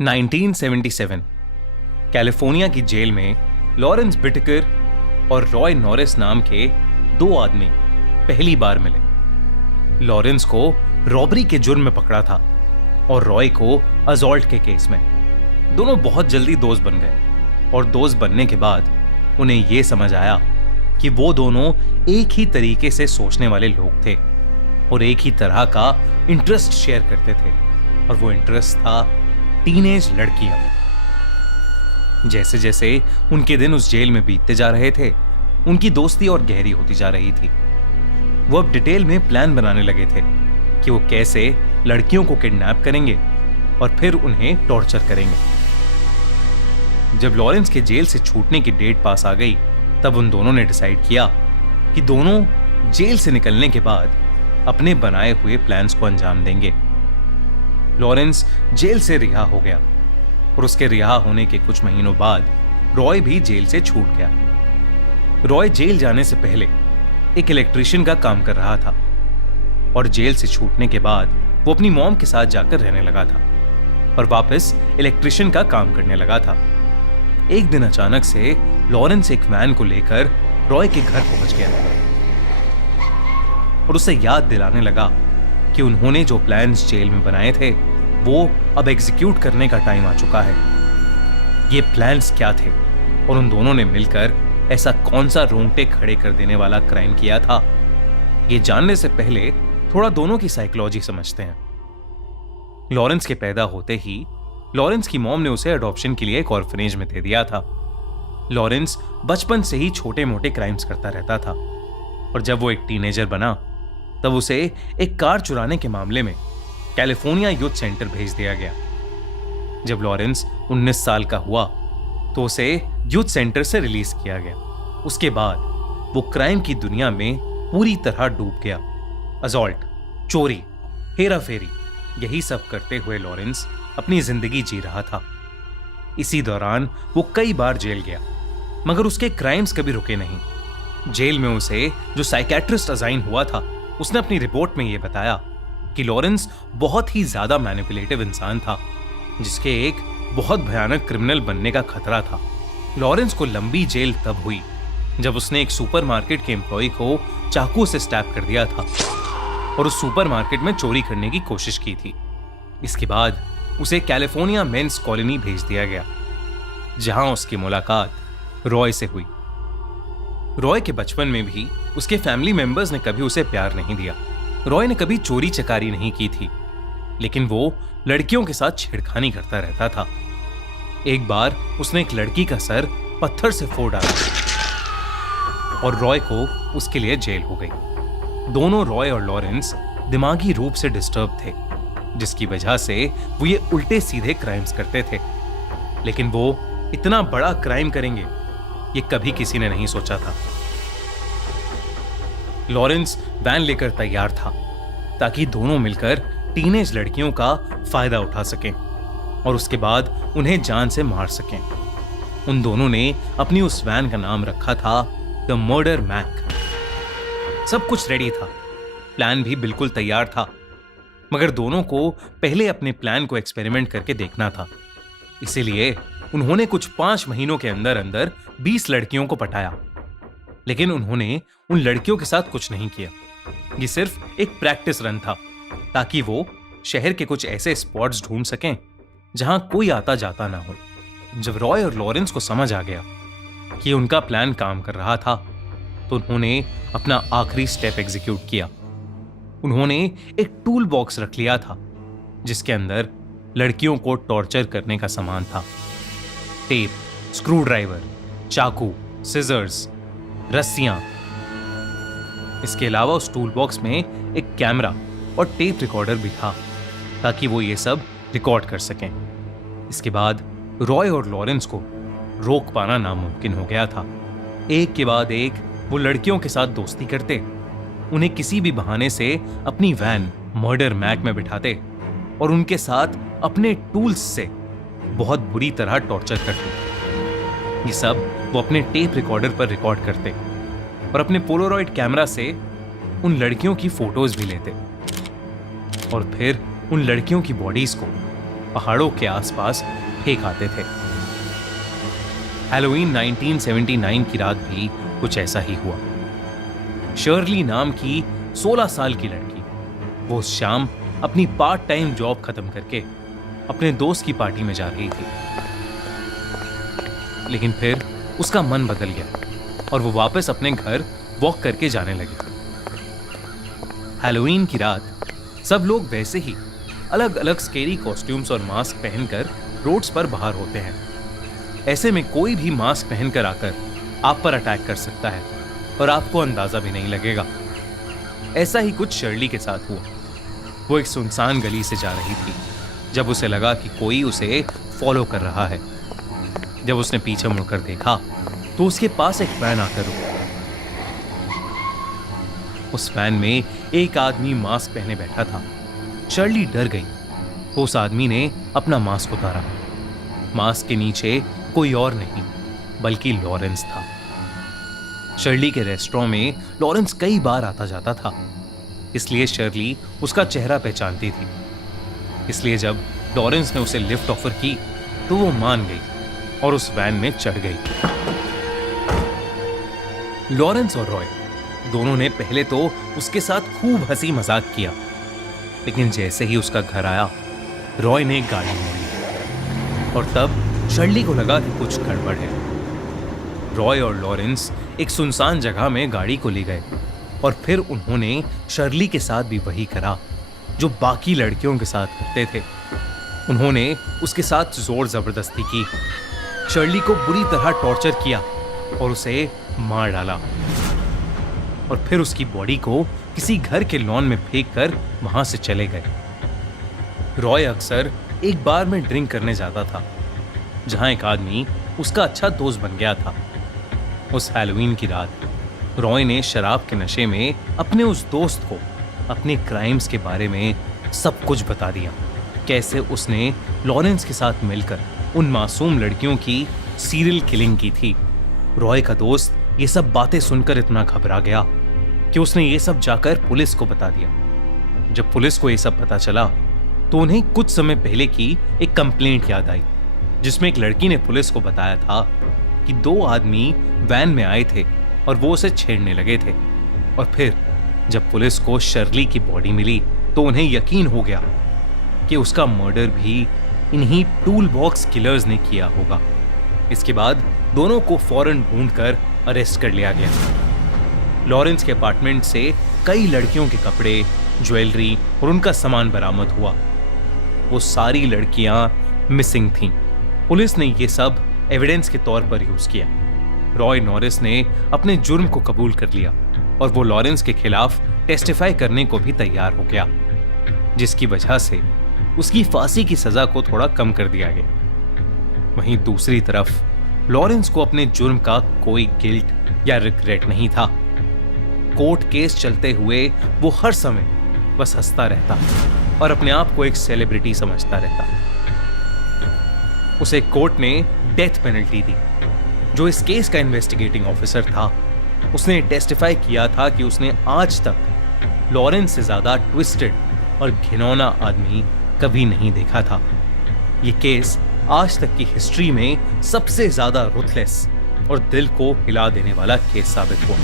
1977 California की jail में Lawrence बिटकर और रॉय नॉरिस नाम के दो आदमी पहली बार मिले। लॉरेंस को रॉबरी के जुर्म में पकड़ा था और रॉय को असॉल्ट के केस में। दोनों बहुत जल्दी दोस्त बन गए और दोस्त बनने के बाद उन्हें यह समझ आया कि वो दोनों एक ही तरीके से सोचने वाले लोग थे और एक ही तरह का इंटरेस्ट शेयर करते थे, और वो इंटरेस्ट था टीनेज लड़कियां। जैसे जैसे उनके दिन उस जेल में बीतते जा रहे थे, उनकी दोस्ती और गहरी होती जा रही थी। वो अब डिटेल में प्लान बनाने लगे थे कि वो कैसे लड़कियों को किडनैप करेंगे और फिर उन्हें टॉर्चर करेंगे। जब लॉरेंस के जेल से छूटने की डेट पास आ गई, तब उन दोनों ने डिसाइड किया कि दोनों जेल से निकलने के बाद अपने बनाए हुए प्लान्स को अंजाम देंगे। लॉरेंस जेल से रिहा हो गया और उसके रिहा होने के कुछ महीनों बाद रॉय भी जेल से छूट गया। रॉय जेल जाने से पहले एक इलेक्ट्रिशियन का काम कर रहा था और जेल से छूटने के बाद वो अपनी मॉम के साथ जाकर रहने लगा था और वापस इलेक्ट्रिशियन का काम करने लगा था। एक दिन अचानक से लॉरेंस एक वैन को लेकर रॉय के घर पहुंच गया और उसे याद दिलाने लगा कि उन्होंने जो प्लान्स जेल में बनाए थे वो अब एग्जीक्यूट करने का टाइम आ चुका है। ये प्लान्स क्या थे और उन दोनों ने मिलकर ऐसा कौन सा रोंगटे खड़े कर देने वाला क्राइम किया था, ये जानने से पहले थोड़ा दोनों की साइकोलॉजी समझते हैं। लॉरेंस के पैदा होते ही लॉरेंस की मॉम ने उसे अडॉप्शन के लिए एक ऑर्फनेज में दे दिया था। लॉरेंस बचपन से ही छोटे मोटे क्राइम्स करता रहता था और जब वो एक टीनेजर बना तब उसे एक कार चुराने के मामले में कैलिफोर्निया यूथ सेंटर भेज दिया गया। जब लॉरेंस 19 साल का हुआ तो उसे यूथ सेंटर से रिलीज किया गया। उसके बाद वो क्राइम की दुनिया में पूरी तरह डूब गया। असॉल्ट, चोरी, हेरा फेरी, यही सब करते हुए लॉरेंस अपनी जिंदगी जी रहा था। इसी दौरान वो कई बार जेल गया, मगर उसके क्राइम्स कभी रुके नहीं। जेल में उसे जो साइकेट्रिस्ट असाइन हुआ था, उसने अपनी रिपोर्ट में यह बताया कि लॉरेंस बहुत ही ज्यादा मैनिपुलेटिव इंसान था, जिसके एक बहुत भयानक क्रिमिनल बनने का खतरा था। लॉरेंस को लंबी जेल तब हुई जब उसने एक सुपरमार्केट के एम्प्लॉय को चाकू से स्टैब कर दिया था और उस सुपरमार्केट में चोरी करने की कोशिश की थी। इसके बाद उसे कैलिफोर्निया मेंस कॉलोनी भेज दिया गया, जहां उसकी मुलाकात रॉय से हुई। रॉय के बचपन में भी उसके फैमिली मेंबर्स ने कभी उसे प्यार नहीं दिया। रॉय ने कभी चोरी चकारी नहीं की थी, लेकिन वो लड़कियों के साथ छेड़खानी करता रहता था। एक बार उसने एक लड़की का सर पत्थर से फोड़ डाला और रॉय को उसके लिए जेल हो गई। दोनों रॉय और लॉरेंस दिमागी रूप से डिस्टर्ब थे, जिसकी वजह से वो ये उल्टे सीधे क्राइम्स करते थे। लेकिन वो इतना बड़ा क्राइम करेंगे ये कभी किसी ने नहीं सोचा था। लॉरेंस वैन लेकर तैयार था ताकि दोनों मिलकर टीनेज लड़कियों का फायदा उठा सकें और उसके बाद उन्हें जान से मार सकें। उन दोनों ने अपनी उस वैन का नाम रखा था द मर्डर मैक। सब कुछ रेडी था, प्लान भी बिल्कुल तैयार था, मगर दोनों को पहले अपने प्लान को एक्सपेरिमेंट करके देखना था। इसीलिए उन्होंने कुछ 5 महीनों के अंदर अंदर 20 लड़कियों को पटाया। लेकिन उन्होंने उन लड़कियों के साथ कुछ नहीं किया। ये सिर्फ एक प्रैक्टिस रन था ताकि वो शहर के कुछ ऐसे स्पॉट्स ढूंढ सकें जहां कोई आता जाता ना हो। जब रॉय और लॉरेंस को समझ आ गया कि उनका प्लान काम कर रहा था, तो उन्होंने अपना आखिरी स्टेप एग्जीक्यूट किया। उन्होंने एक टूल बॉक्स रख लिया था जिसके अंदर लड़कियों को टॉर्चर करने का सामान था। टेप, स्क्रू ड्राइवर, चाकू, सिजर्स, रस्सियां। इसके अलावा उस टूल बॉक्स में एक कैमरा और टेप रिकॉर्डर भी था ताकि वो ये सब रिकॉर्ड कर सकें। इसके बाद रॉय और लॉरेंस को रोक पाना नामुमकिन हो गया था। एक के बाद एक वो लड़कियों के साथ दोस्ती करते, उन्हें किसी भी बहाने से अपनी वैन मर्डर मैक में बिठाते और उनके साथ अपने टूल्स से बहुत बुरी तरह टॉर्चर करते। ये सब वो अपने टेप रिकॉर्डर पर रिकॉर्ड करते और अपने पोलारॉइड कैमरा से उन लड़कियों की फोटोज भी लेते और फिर उन लड़कियों की बॉडीज को पहाड़ों के आसपास फेंक आते थे। हैलोवीन 1979 की रात भी कुछ ऐसा ही हुआ। शर्ली नाम की 16 साल की लड़की वो उस शाम अपनी पार्ट टाइम जॉब खत्म करके अपने दोस्त की पार्टी में जा रही थी, लेकिन फिर उसका मन बदल गया और वो वापस अपने घर वॉक करके जाने लगी। हैलोवीन की रात सब लोग वैसे ही अलग अलग स्केरी कॉस्ट्यूम्स और मास्क पहनकर रोड्स पर बाहर होते हैं। ऐसे में कोई भी मास्क पहनकर आकर आप पर अटैक कर सकता है और आपको अंदाजा भी नहीं लगेगा। ऐसा ही कुछ शर्ली के साथ हुआ। वो एक सुनसान गली से जा रही थी जब उसे लगा कि कोई उसे फॉलो कर रहा है। जब उसने पीछे मुड़कर देखा तो उसके पास एक वैन आकर रुका। उस वैन में एक आदमी मास्क पहने बैठा था। शर्ली डर गई तो उस आदमी ने अपना मास्क उतारा। मास्क के नीचे कोई और नहीं बल्कि लॉरेंस था। शर्ली के रेस्टोरेंट में लॉरेंस कई बार आता जाता था, इसलिए शर्ली उसका चेहरा पहचानती थी। इसलिए जब लॉरेंस ने उसे लिफ्ट ऑफर की तो वो मान गई और उस वैन में चढ़ गई। लॉरेंस और रॉय दोनों ने पहले तो उसके साथ खूब हंसी मजाक किया, लेकिन जैसे ही उसका घर आया रॉय ने गाड़ी मोड़ी और तब शर्ली को लगा कि कुछ गड़बड़ है। रॉय और लॉरेंस एक सुनसान जगह में गाड़ी को ले गए और फिर उन्होंने शर्ली के साथ भी वही करा जो बाकी लड़कियों के साथ करते थे। उन्होंने उसके साथ जोर जबरदस्ती की, शर्ली को बुरी तरह टॉर्चर किया और उसे मार डाला और फिर उसकी बॉडी को किसी घर के लॉन में फेंक कर वहां से चले गए। रॉय अक्सर एक बार में ड्रिंक करने जाता था जहां एक आदमी उसका अच्छा दोस्त बन गया था। उस हैलोवीन की रात रॉय ने शराब के नशे में अपने उस दोस्त को अपने क्राइम्स के बारे में सब कुछ बता दिया। कैसे उसने लॉरेंस के साथ मिलकर उन मासूम लड़कियों की सीरियल किलिंग की थी। रॉय का दोस्त ये सब बातें सुनकर इतना घबरा गया कि उसने ये सब जाकर पुलिस को बता दिया। जब पुलिस को ये सब पता चला तो उन्हें कुछ समय पहले की एक कंप्लेंट याद आई जिसमें एक लड़की ने पुलिस को बताया था कि 2 आदमी वैन में आए थे और वो उसे छेड़ने लगे थे। और फिर जब पुलिस को शर्ली की बॉडी मिली तो उन्हें यकीन हो गया कि उसका मर्डर भी इन्हीं टूल बॉक्स किलर्स ने किया होगा। इसके बाद दोनों को फौरन ढूंढकर अरेस्ट कर लिया गया। लॉरेंस के अपार्टमेंट से कई लड़कियों के कपड़े, ज्वेलरी और उनका सामान बरामद हुआ। वो सारी लड़कियां मिसिंग थीं। पुलिस ने ये सब एविडेंस के तौर पर यूज किया। रॉय नॉरिस ने अपने जुर्म को कबूल कर लिया और वो लॉरेंस के खिलाफ टेस्टिफाई करने को भी तैयार हो गया, जिसकी वजह से उसकी फांसी की सजा को थोड़ा कम कर दिया गया। वहीं दूसरी तरफ लॉरेंस को अपने जुर्म का कोई गिल्ट या रिग्रेट नहीं था। कोर्ट केस चलते हुए वो हर समय बस हंसता रहता और अपने आप को एक सेलिब्रिटी समझता रहता। उसे कोर्ट ने डेथ पेनल्टी दी। जो इस केस का इन्वेस्टिगेटिंग ऑफिसर था उसने टेस्टिफाई किया था कि उसने आज तक लॉरेंस से ज्यादा ट्विस्टेड और घिनौना आदमी कभी नहीं देखा था। ये केस आज तक की हिस्ट्री में सबसे ज्यादा रुथलेस और दिल को हिला देने वाला केस साबित हुआ।